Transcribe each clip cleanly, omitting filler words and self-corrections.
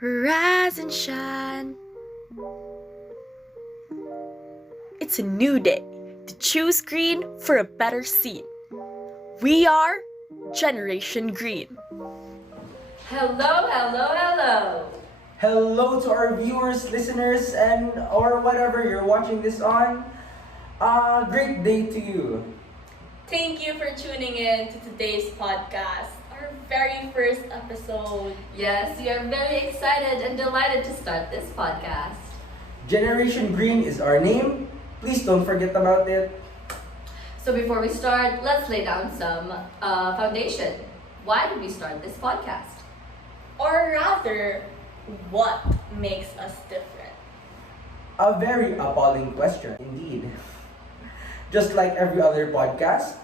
Rise and shine. It's a new day to choose green for a better scene. We are Generation Green. Hello, hello, hello. Hello to our viewers, listeners, and or whatever you're watching this on. Great day to you. Thank you for tuning in to today's podcast, our very first episode. Yes, we are very excited and delighted to start this podcast. Generation Green is our name. Please don't forget about it. So before we start, let's lay down some foundation. Why did we start this podcast? Or rather, what makes us different? A very appalling question indeed. Just like every other podcast,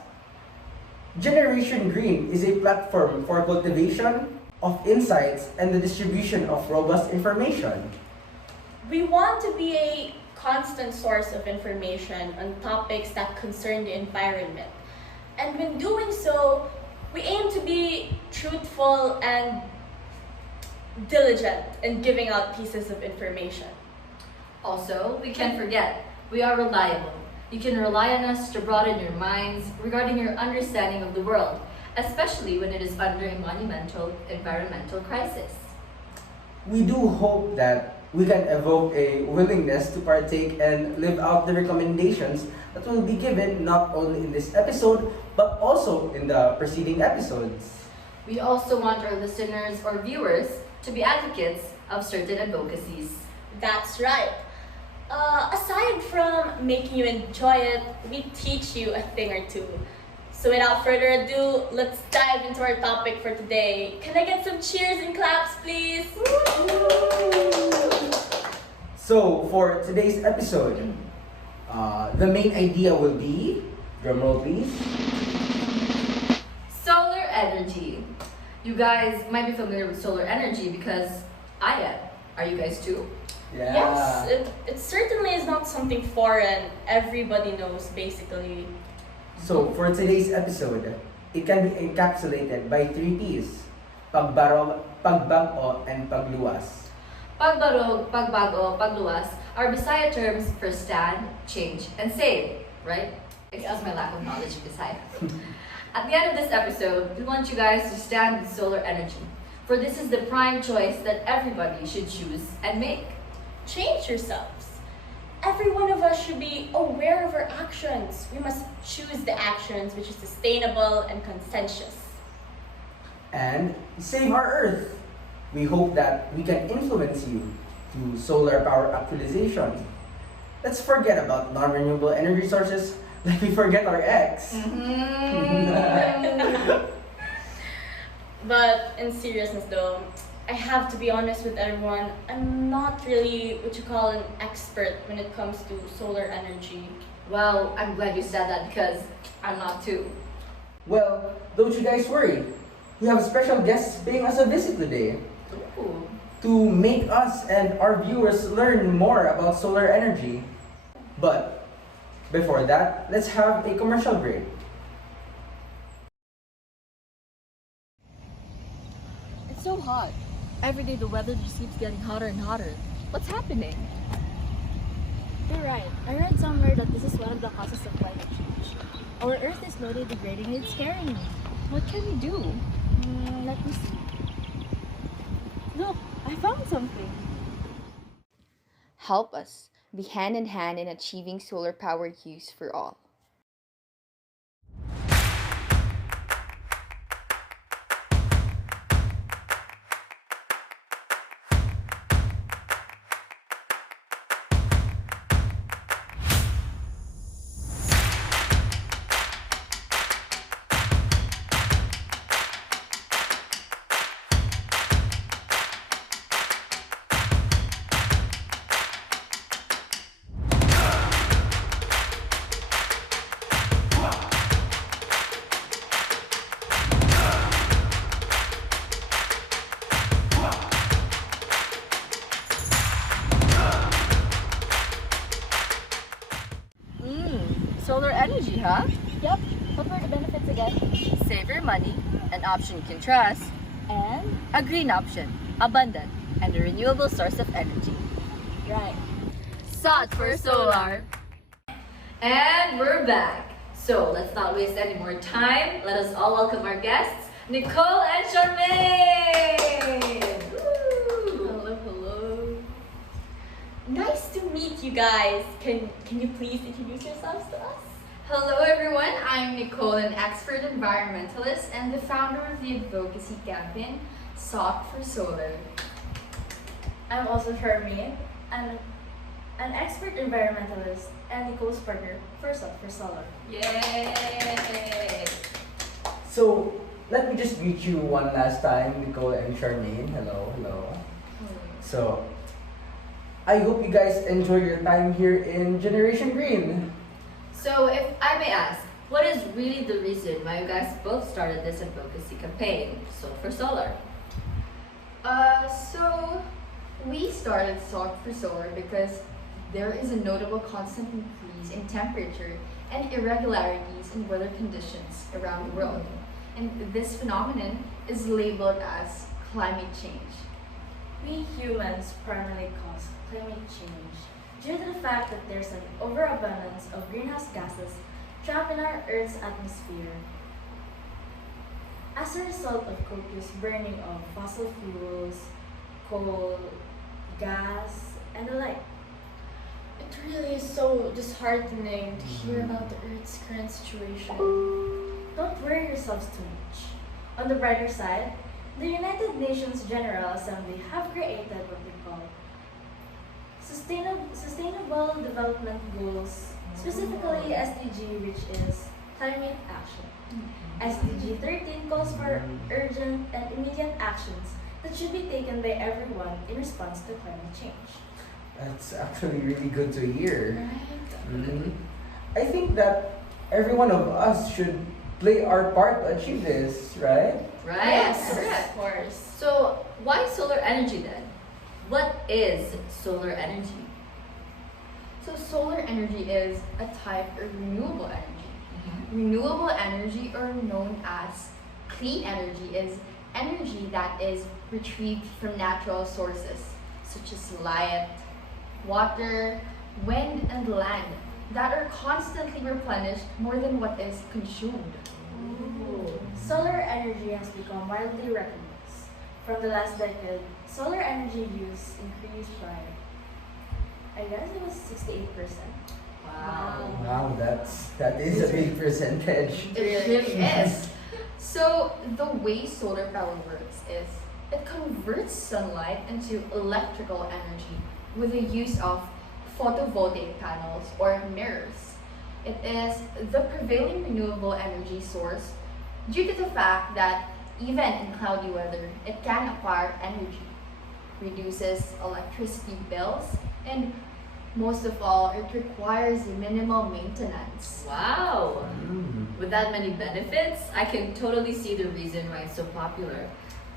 Generation Green is a platform for cultivation of insights and the distribution of robust information. We want to be a constant source of information on topics that concern the environment. And when doing so, we aim to be truthful and diligent in giving out pieces of information. Also, we can't forget, we are reliable. You can rely on us to broaden your minds regarding your understanding of the world, especially when it is under a monumental environmental crisis. We do hope that we can evoke a willingness to partake and live out the recommendations that will be given not only in this episode but also in the preceding episodes. We also want our listeners or viewers to be advocates of certain advocacies. That's right. Aside from making you enjoy it, we teach you a thing or two. So without further ado, let's dive into our topic for today. Can I get some cheers and claps, please? So for today's episode, the main idea will be, drumroll please. Solar energy. You guys might be familiar with solar energy because I am. Are you guys too? Yes, it certainly is not something foreign. Everybody knows, basically. So for today's episode, it can be encapsulated by 3 P's: pagbarog, pagbago, and pagluwas. Pagbarog, pagbago, pagluwas are Bisaya terms for stand, change, and save, right? Excuse my lack of knowledge of Bisaya. At the end of this episode, we want you guys to stand with solar energy, for this is the prime choice that everybody should choose and make. Change yourselves. Every one of us should be aware of our actions. We must choose the actions which is sustainable and conscientious. And save our Earth. We hope that we can influence you through solar power actualization. Let's forget about non-renewable energy sources like we forget our ex. But in seriousness though, I have to be honest with everyone, I'm not really what you call an expert when it comes to solar energy. Well, I'm glad you said that because I'm not too. Well, don't you guys worry. We have special guests paying us a visit today Ooh. to make us and our viewers learn more about solar energy. But before that, let's have a commercial break. It's so hot. Every day the weather just keeps getting hotter and hotter. What's happening? You're right. I read somewhere that this is one of the causes of climate change. Our Earth is slowly degrading and it's scaring me. What can we do? Let me see. Look, I found something. Help us be hand in hand in achieving solar powered use for all. Solar energy, huh? Yep. What were the benefits again? Save your money, an option you can trust, And a green option, abundant, and a renewable source of energy. Right. SOT for solar. And we're back. So let's not waste any more time. Let us all welcome our guests, Nicole and Charmaine. Woo! Hello, hello. Nice to meet you guys. Can you please introduce yourselves to us? Hello everyone, I'm Nicole, an expert environmentalist and the founder of the Advocacy campaign, SOT for Solar. I'm also Charmaine, an expert environmentalist and Nicole's partner for SOT for Solar. Yay! So, let me just meet you one last time, Nicole and Charmaine. Hello, hello. So, I hope you guys enjoy your time here in Generation Green. So if I may ask, what is really the reason why you guys both started this advocacy campaign, So for Solar? So we started SOT for Solar because there is a notable constant increase in temperature and irregularities in weather conditions around the world. And this phenomenon is labeled as climate change. We humans primarily cause climate change due to the fact that there's an overabundance of greenhouse gases trapped in our Earth's atmosphere. As a result of copious burning of fossil fuels, coal, gas, and the like. It really is so disheartening to hear about the Earth's current situation. Don't worry yourselves too much. On the brighter side, the United Nations General Assembly have created what they call Sustainable Development Goals, specifically SDG, which is climate action. SDG 13 calls for urgent and immediate actions that should be taken by everyone in response to climate change. That's actually really good to hear. Right? Mhm. I think that every one of us should play our part to achieve this, right? Right? Yes, Correct. of course. So why solar energy then? What is solar energy? So solar energy is a type of renewable energy. Renewable energy, or known as clean energy, is energy that is retrieved from natural sources such as light, water, wind, and land that are constantly replenished more than what is consumed. Solar energy has become widely recognized. From the last decade, solar energy use increased by, I guess it was 68%. Wow. Wow, that is a big percentage. It really is. So the way solar power works is it converts sunlight into electrical energy with the use of photovoltaic panels or mirrors. It is the prevailing renewable energy source due to the fact that even in cloudy weather, it can acquire energy, reduces electricity bills, and most of all, it requires minimal maintenance. Wow. Mm. With that many benefits, I can totally see the reason why it's so popular.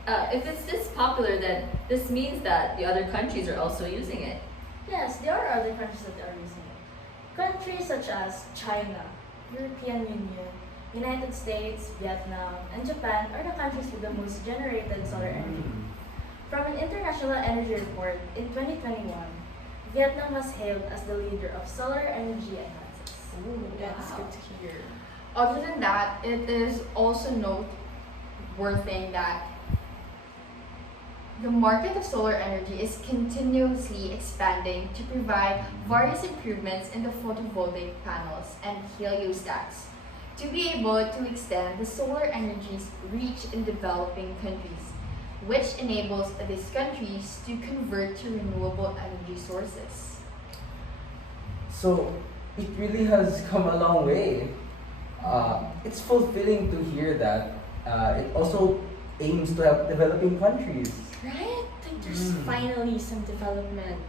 If it's this popular, then this means that the other countries are also using it. Yes, there are other countries that are using it. Countries such as China, European Union, United States, Vietnam, and Japan are the countries with the most generated solar energy. From an international energy report in 2021, Vietnam was hailed as the leader of solar energy advances. Ooh, that's Wow. good to hear. Other than that, it is also noteworthy that the market of solar energy is continuously expanding to provide various improvements in the photovoltaic panels and heliostats to be able to extend the solar energy's reach in developing countries, which enables these countries to convert to renewable energy sources. So, it really has come a long way. It's fulfilling to hear that it also aims to help developing countries. Right? Like there's finally some development.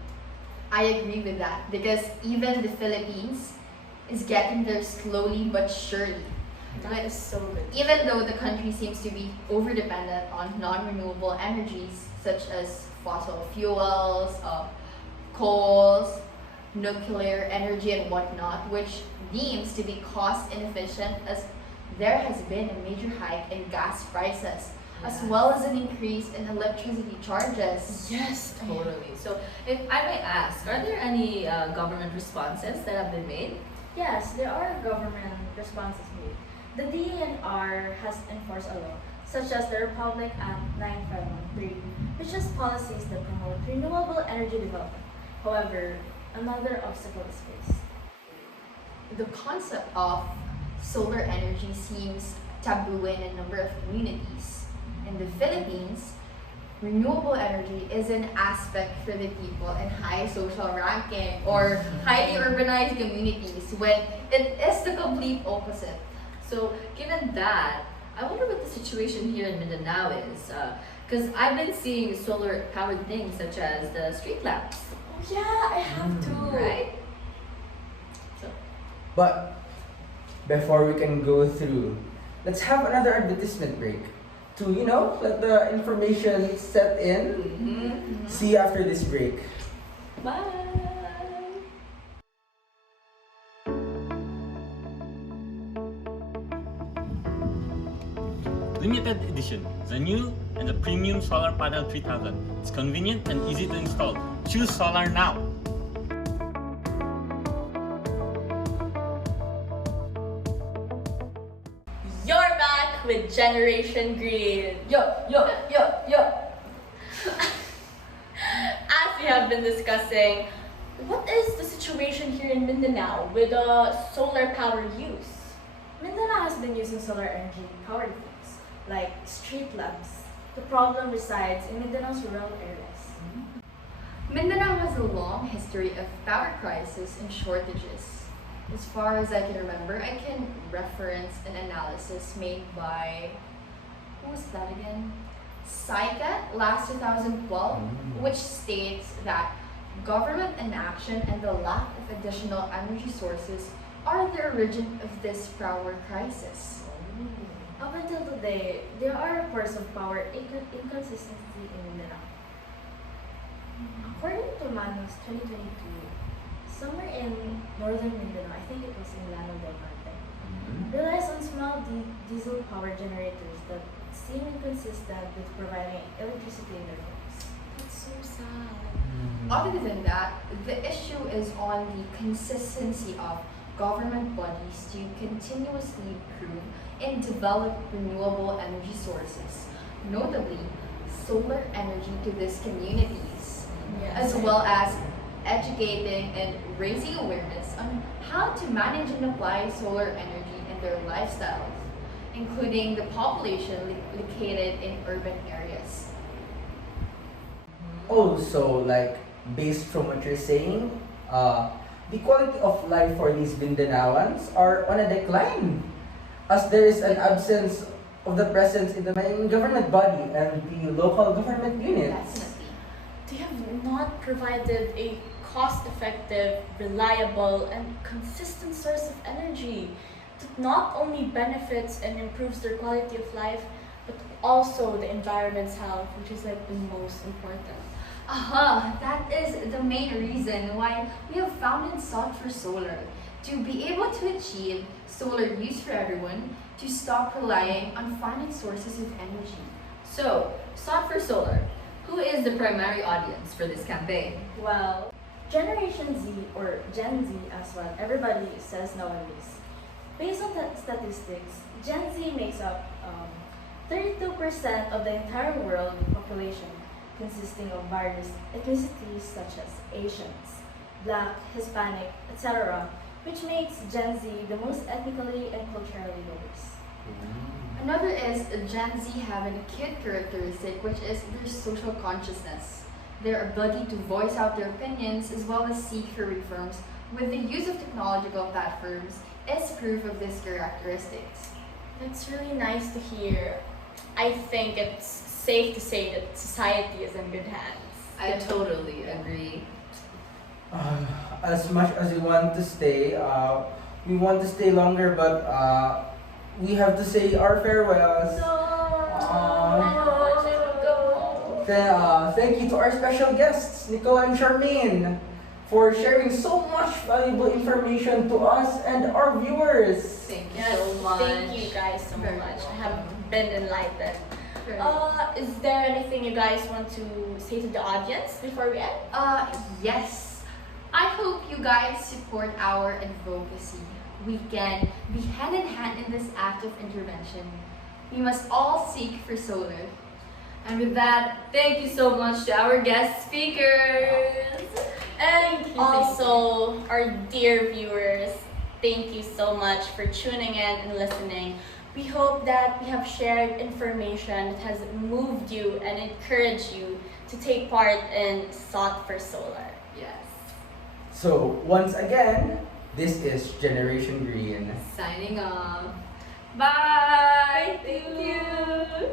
I agree with that because even the Philippines is getting there slowly but surely. That is so good. Even though the country seems to be over-dependent on non-renewable energies such as fossil fuels, coals, nuclear energy and whatnot, which deems to be cost inefficient as there has been a major hike in gas prices. as well as an increase in electricity charges. Yes, totally. So, if I may ask, are there any government responses that have been made? Yes, there are government responses made. The DENR has enforced a law, such as the Republic Act 9513, which has policies that promote renewable energy development. However, another obstacle is faced. The concept of solar energy seems taboo in a number of communities. In the Philippines, renewable energy is an aspect for the people in high social ranking or highly urbanized communities when it is the complete opposite. So, given that, I wonder what the situation here in Mindanao is. Because I've been seeing solar powered things such as the street lamps, Oh yeah, I have to. right? So, But before we can go through, let's have another advertisement break to, let the information set in. See you after this break. bye! Limited edition, the new and the premium solar panel 3000. It's convenient and easy to install. Choose solar now. You're back with Generation Green. Yo, yo, yo, yo! As we have been discussing, what is the situation here in Mindanao with solar power use? Mindanao has been using solar energy powered things, like street lamps. The problem resides in Mindanao's rural areas. Mindanao has a long history of power crisis and shortages. As far as I can remember, I can reference an analysis made by, who was that again? SICA last 2012, which states that government inaction and the lack of additional energy sources are the origin of this power crisis. Up until today, there are reports of power inconsistency in Mindanao. According to Manos 2022, somewhere in northern Mindanao, I think it was in Llano del Norte, relies on small diesel power generators that seem inconsistent with providing electricity in their homes. That's so sad. Other than that, the issue is on the consistency of government bodies to continuously improve and develop renewable energy sources, notably solar energy to these communities, as well as educating and raising awareness on how to manage and apply solar energy in their lifestyles, including the population located in urban areas. Also, based from what you're saying, the quality of life for these Mindanaoans are on a decline, as there is an absence of the presence in the main government body and the local government units. Definitely. They have not provided a cost-effective, reliable, and consistent source of energy that not only benefits and improves their quality of life, but also the environment's health, which is like the most important. That is the main reason why we have found and sought for solar. To be able to achieve solar use for everyone, to stop relying on finite sources of energy. So, sought for solar. Who is the primary audience for this campaign? Well, Generation Z, or Gen Z as what everybody says nowadays, based on the statistics, Gen Z makes up 32% of the entire world population, consisting of various ethnicities such as Asians, Black, Hispanic, etc., which makes Gen Z the most ethnically and culturally diverse. Another is Gen Z have an acute characteristic, which is their social consciousness. Their ability to voice out their opinions as well as seek for reforms with the use of technological platforms is proof of these characteristics. That's really nice to hear. I think it's safe to say that society is in good hands. I totally agree. As much as we want to stay longer, but we have to say our farewells. Thank you to our special guests, Nicole and Charmaine, for sharing so much valuable information to us and our viewers. Thank you Yes, so much. thank you guys so Very much. I welcome. have been enlightened. Is there anything you guys want to say to the audience before we end? Yes. I hope you guys support our advocacy. We can be hand in hand in this act of intervention. We must all seek for solar. And with that, thank you so much to our guest speakers. And also, our dear viewers, thank you so much for tuning in and listening. We hope that we have shared information that has moved you and encouraged you to take part in Sought for Solar. Yes. So, once again, this is Generation Green. Signing off. Bye. Thank you.